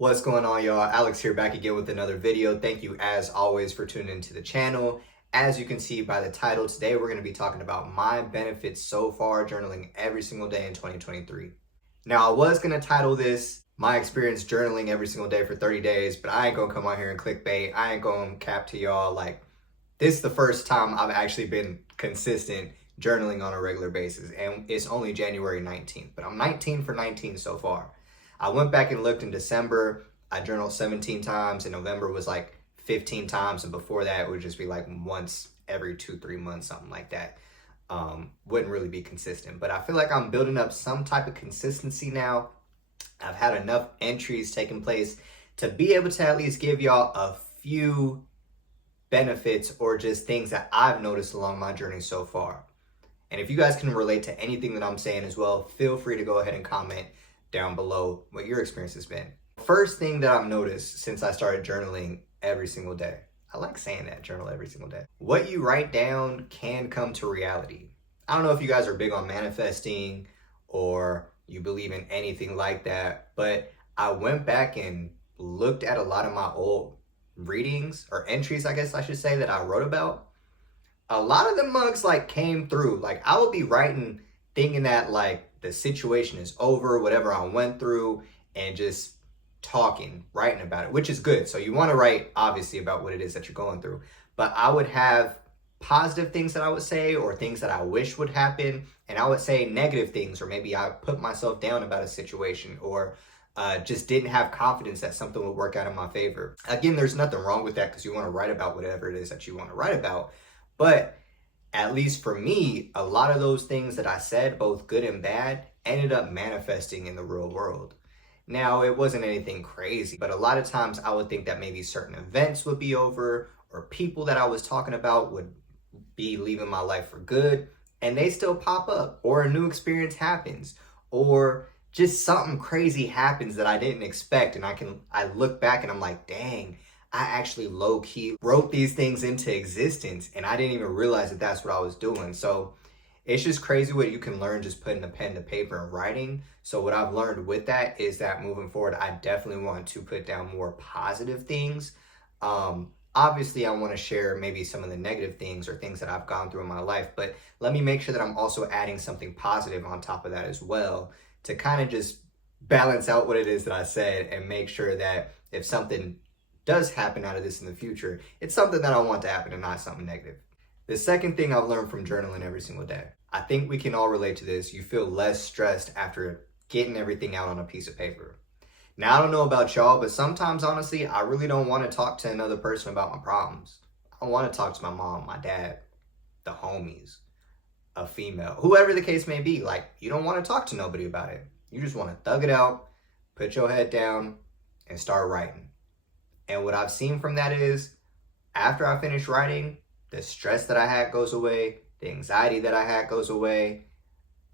What's going on, y'all? Alex here, back again with another video. Thank you as always for tuning into the channel. As you can see by the title, today we're going to be talking about my benefits so far journaling every single day in 2023. Now, I was going to title this my experience journaling every single day for 30 days, but I ain't going to come on here and clickbait. I ain't going to cap to y'all like this is the first time I've actually been consistent journaling on a regular basis, and it's only January 19th, but I'm 19 for 19 so far. I went back and looked in December. I journaled 17 times. In November was like 15 times. And before that, it would just be like once every 2-3 months, something like that. Wouldn't really be consistent. But I feel like I'm building up some type of consistency now. I've had enough entries taking place to be able to at least give y'all a few benefits or just things that I've noticed along my journey so far. And if you guys can relate to anything that I'm saying as well, feel free to go ahead and comment down below what your experience has been. First thing that I've noticed since I started journaling every single day, I like saying that, journal every single day. What you write down can come to reality. I don't know if you guys are big on manifesting or you believe in anything like that, but I went back and looked at a lot of my old readings or entries, I guess I should say, that I wrote about. A lot of the mugs like came through. Like I would be writing thinking that like the situation is over, whatever I went through, and just writing about it, which is good. So you want to write obviously about what it is that you're going through, but I would have positive things that I would say or things that I wish would happen. And I would say negative things, or maybe I put myself down about a situation or just didn't have confidence that something would work out in my favor. Again, there's nothing wrong with that because you want to write about whatever it is that you want to write about. But at least for me, a lot of those things that I said, both good and bad, ended up manifesting in the real world. Now, it wasn't anything crazy, but a lot of times I would think that maybe certain events would be over or people that I was talking about would be leaving my life for good, and they still pop up, or a new experience happens, or just something crazy happens that I didn't expect, and I look back and I'm like, dang, I actually low-key wrote these things into existence and I didn't even realize that that's what I was doing. So it's just crazy what you can learn just putting a pen to paper and writing. So what I've learned with that is that moving forward, I definitely want to put down more positive things. Obviously, I want to share maybe some of the negative things or things that I've gone through in my life, but let me make sure that I'm also adding something positive on top of that as well to kind of just balance out what it is that I said and make sure that if something does happen out of this in the future, it's something that I want to happen and not something negative. The second thing I've learned from journaling every single day, I think we can all relate to this. You feel less stressed after getting everything out on a piece of paper. Now, I don't know about y'all, but sometimes, honestly, I really don't want to talk to another person about my problems. I want to talk to my mom, my dad, the homies, a female, whoever the case may be. Like, you don't want to talk to nobody about it. You just want to thug it out, put your head down, and start writing. And what I've seen from that is, after I finish writing, the stress that I had goes away, the anxiety that I had goes away.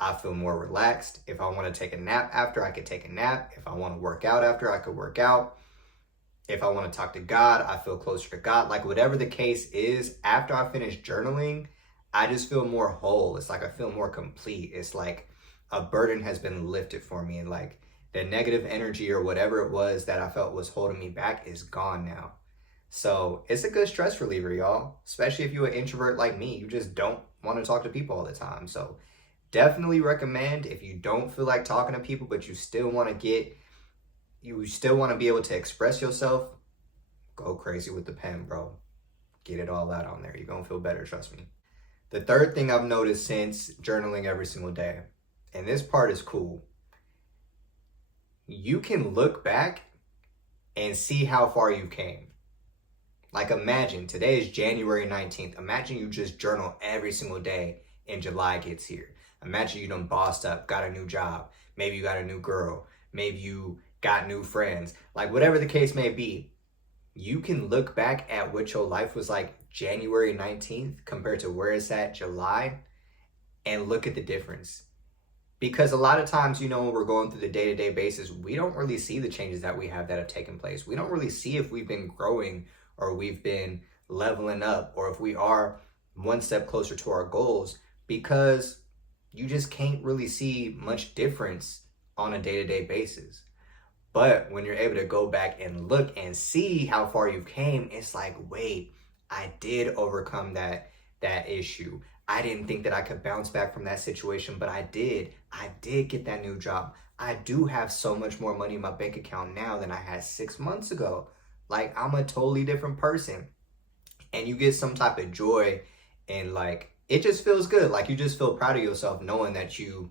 I feel more relaxed. If I want to take a nap after, I could take a nap. If I want to work out after, I could work out. If I want to talk to God, I feel closer to God. Like whatever the case is, after I finish journaling, I just feel more whole. It's like I feel more complete. It's like a burden has been lifted for me, and like the negative energy or whatever it was that I felt was holding me back is gone now. So it's a good stress reliever, y'all, especially if you're an introvert like me. You just don't want to talk to people all the time. So definitely recommend, if you don't feel like talking to people, but you still want to be able to express yourself, go crazy with the pen, bro. Get it all out on there. You're going to feel better, trust me. The third thing I've noticed since journaling every single day, and this part is cool, you can look back and see how far you came. Like imagine, today is January 19th. Imagine you just journal every single day and July gets here. Imagine you done bossed up, got a new job. Maybe you got a new girl. Maybe you got new friends. Like whatever the case may be, you can look back at what your life was like January 19th compared to where it's at July and look at the difference. Because a lot of times, when we're going through the day-to-day basis, we don't really see the changes that we have that have taken place. We don't really see if we've been growing or we've been leveling up or if we are one step closer to our goals because you just can't really see much difference on a day-to-day basis. But when you're able to go back and look and see how far you've came, it's like, wait, I did overcome that issue. I didn't think that I could bounce back from that situation, but I did. I did get that new job. I do have so much more money in my bank account now than I had 6 months ago. Like, I'm a totally different person. And you get some type of joy, and like, it just feels good. Like, you just feel proud of yourself knowing that you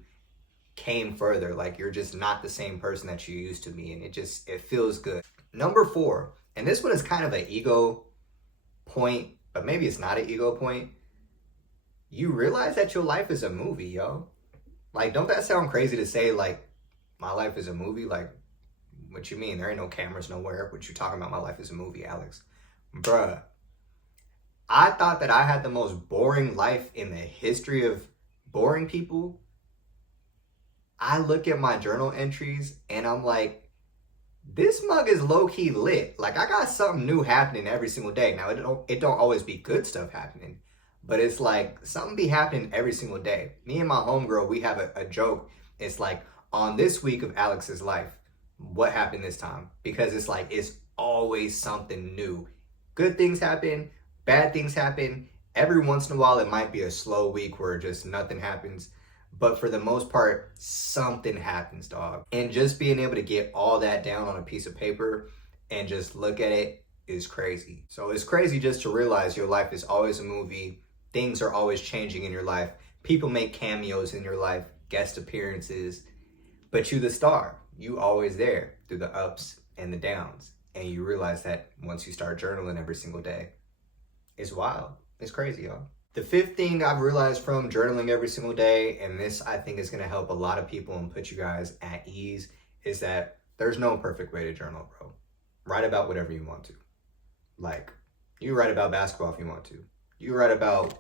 came further. Like, you're just not the same person that you used to be, and it feels good. Number 4, and this one is kind of an ego point, but maybe it's not an ego point. You realize that your life is a movie, yo. Like, don't that sound crazy to say, like, my life is a movie? Like, what you mean? There ain't no cameras nowhere. What you talking about? My life is a movie, Alex. Bruh. I thought that I had the most boring life in the history of boring people. I look at my journal entries and I'm like, this mug is low-key lit. Like, I got something new happening every single day. Now, it don't always be good stuff happening, but it's like something be happening every single day. Me and my homegirl, we have a joke. It's like, on this week of Alex's life, what happened this time? Because it's like, it's always something new. Good things happen, bad things happen. Every once in a while, it might be a slow week where just nothing happens. But for the most part, something happens, dog. And just being able to get all that down on a piece of paper and just look at it is crazy. So it's crazy just to realize your life is always a movie. Things are always changing in your life. People make cameos in your life, guest appearances, but you the star. You always there through the ups and the downs. And you realize that once you start journaling every single day, it's wild. It's crazy, y'all. The 5th thing I've realized from journaling every single day, and this I think is going to help a lot of people and put you guys at ease, is that there's no perfect way to journal, bro. Write about whatever you want to. Like, you write about basketball if you want to. You write about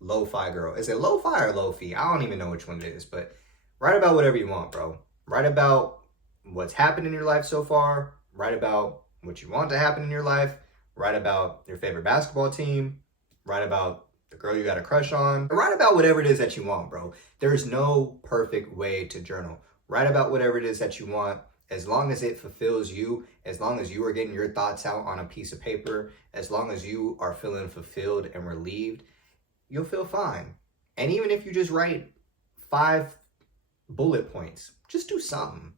lo-fi girl. Is it lo-fi or lo-fi? I don't even know which one it is, but write about whatever you want, bro. Write about what's happened in your life so far. Write about what you want to happen in your life. Write about your favorite basketball team. Write about the girl you got a crush on. Write about whatever it is that you want, bro. There's no perfect way to journal. Write about whatever it is that you want. As long as it fulfills you, as long as you are getting your thoughts out on a piece of paper, as long as you are feeling fulfilled and relieved, you'll feel fine. And even if you just write 5 bullet points, just do something.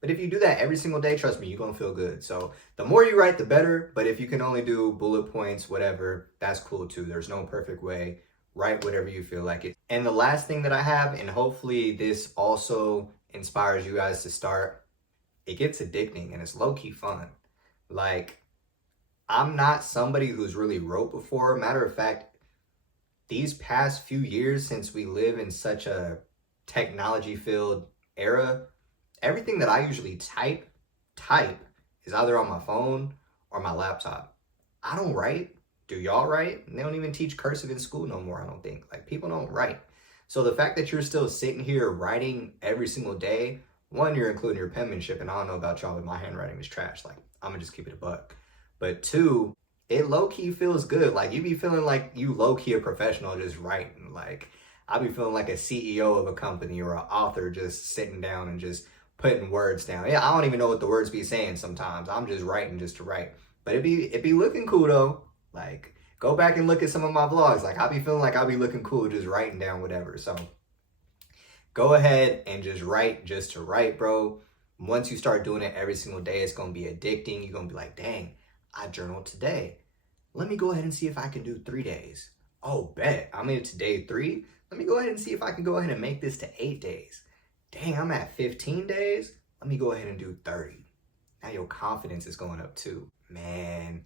But if you do that every single day, trust me, you're going to feel good. So the more you write, the better. But if you can only do bullet points, whatever, that's cool too. There's no perfect way. Write whatever you feel like it. And the last thing that I have, and hopefully this also inspires you guys to start, it gets addicting and it's low-key fun. Like, I'm not somebody who's really wrote before. Matter of fact, these past few years, since we live in such a technology-filled era, everything that I usually type is either on my phone or my laptop. I don't write. Do y'all write? And they don't even teach cursive in school no more, I don't think. Like, people don't write. So the fact that you're still sitting here writing every single day, one, you're including your penmanship, and I don't know about y'all, but my handwriting is trash. Like, I'm gonna just keep it a buck. But 2, it low-key feels good. Like, you be feeling like you low-key a professional just writing. Like, I be feeling like a CEO of a company or an author just sitting down and just putting words down. Yeah, I don't even know what the words be saying sometimes. I'm just writing just to write. But it be looking cool though. Like, go back and look at some of my vlogs. Like, I be feeling like I'll be looking cool just writing down whatever. So go ahead and just write just to write, bro. Once you start doing it every single day, it's gonna be addicting. You're gonna be like, dang, I journaled today. Let me go ahead and see if I can do 3 days. Oh, bet. I'm into day 3. Let me go ahead and see if I can go ahead and make this to 8 days. Dang, I'm at 15 days. Let me go ahead and do 30. Now your confidence is going up too. Man,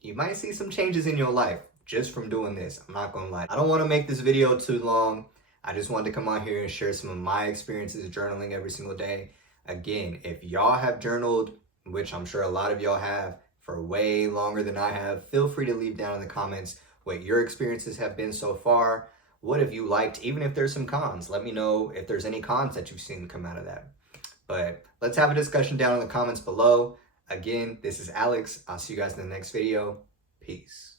you might see some changes in your life just from doing this. I'm not gonna lie. I don't wanna make this video too long. I just wanted to come on here and share some of my experiences journaling every single day. Again, if y'all have journaled, which I'm sure a lot of y'all have, for way longer than I have, feel free to leave down in the comments what your experiences have been so far. What have you liked? Even if there's some cons, let me know if there's any cons that you've seen come out of that. But let's have a discussion down in the comments below. Again, this is Alex. I'll see you guys in the next video. Peace.